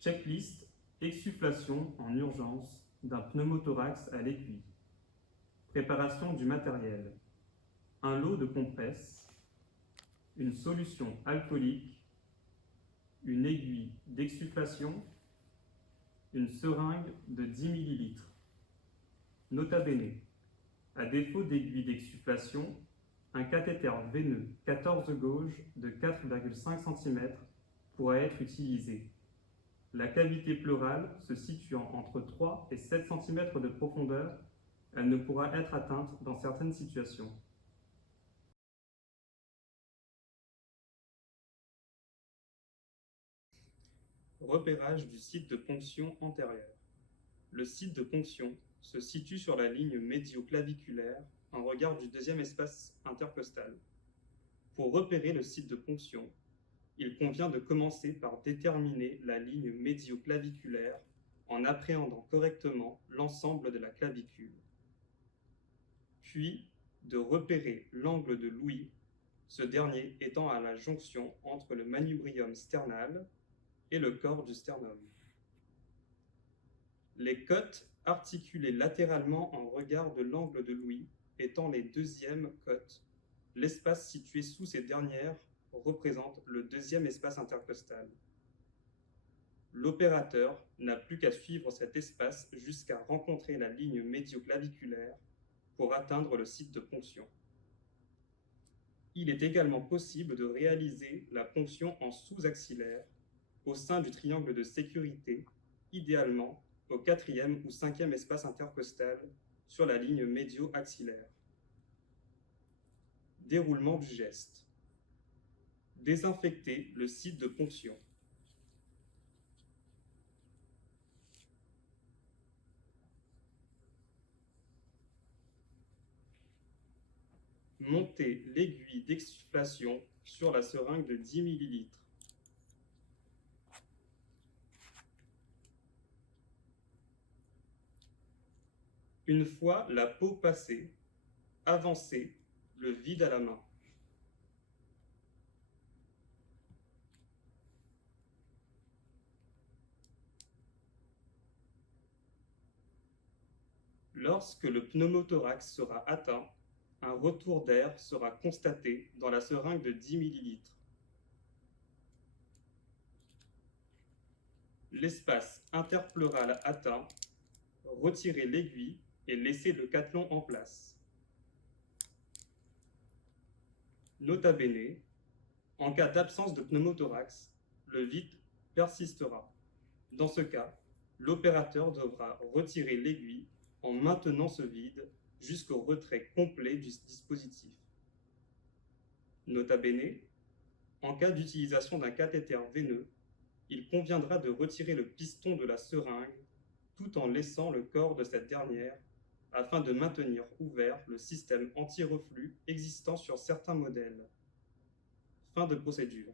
Checklist, exsufflation en urgence d'un pneumothorax à l'aiguille. Préparation du matériel. Un lot de compresses, une solution alcoolique, une aiguille d'exsufflation, une seringue de 10 ml. Nota bene, à défaut d'aiguille d'exsufflation, un cathéter veineux 14 gauge de 4,5 cm pourra être utilisé. La cavité pleurale se situant entre 3 et 7 cm de profondeur, elle ne pourra être atteinte dans certaines situations. Repérage du site de ponction antérieur. Le site de ponction se situe sur la ligne médio-claviculaire en regard du deuxième espace intercostal. Pour repérer le site de ponction, il convient de commencer par déterminer la ligne médio-claviculaire en appréhendant correctement l'ensemble de la clavicule. Puis de repérer l'angle de l'ouïe, ce dernier étant à la jonction entre le manubrium sternal et le corps du sternum. Les côtes articulées latéralement en regard de l'angle de l'ouïe étant les deuxièmes côtes, l'espace situé sous ces dernières représente le deuxième espace intercostal. L'opérateur n'a plus qu'à suivre cet espace jusqu'à rencontrer la ligne médio-claviculaire pour atteindre le site de ponction. Il est également possible de réaliser la ponction en sous-axillaire au sein du triangle de sécurité, idéalement au 4e ou 5e espace intercostal sur la ligne médio-axillaire. Déroulement du geste. Désinfecter le site de ponction. Monter l'aiguille d'exsufflation sur la seringue de 10 ml. Une fois la peau passée, avancez le vide à la main. Lorsque le pneumothorax sera atteint, un retour d'air sera constaté dans la seringue de 10 ml. L'espace interpleural atteint, retirez l'aiguille et laissez le cathlon en place. Nota bene, en cas d'absence de pneumothorax, le vide persistera. Dans ce cas, l'opérateur devra retirer l'aiguille en maintenant ce vide jusqu'au retrait complet du dispositif. Nota bene, en cas d'utilisation d'un cathéter veineux, il conviendra de retirer le piston de la seringue tout en laissant le corps de cette dernière afin de maintenir ouvert le système anti-reflux existant sur certains modèles. Fin de procédure.